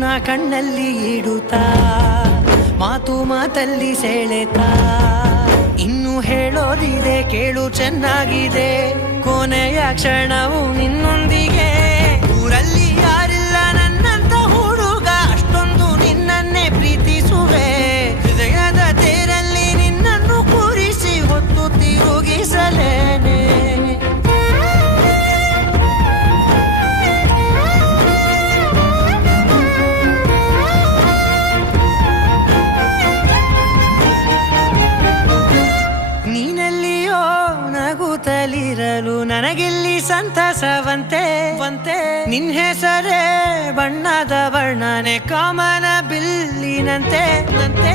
ಮಾತಿನಲ್ಲಿ ಇಡುತ್ತಾ ಮಾತು ಮಾತಲ್ಲಿ ಸೆಳೆತಾ. ಇನ್ನು ಹೇಳೋದಿದೆ ಕೇಳು ಚೆನ್ನಾಗಿದೆ ಕೊನೆಯ ಕ್ಷಣವು ನಗುತ್ತಲಿರಲು ನನಗಿಲ್ಲಿ ಸಂತಸವಂತೆ. ವಂತೆ. ನಿನ್ ಹೆಸರೇ ಬಣ್ಣದ ವರ್ಣನೆ ಕಾಮನ ಬಿಲ್ಲಿನಂತೆ. ನಂತೆ.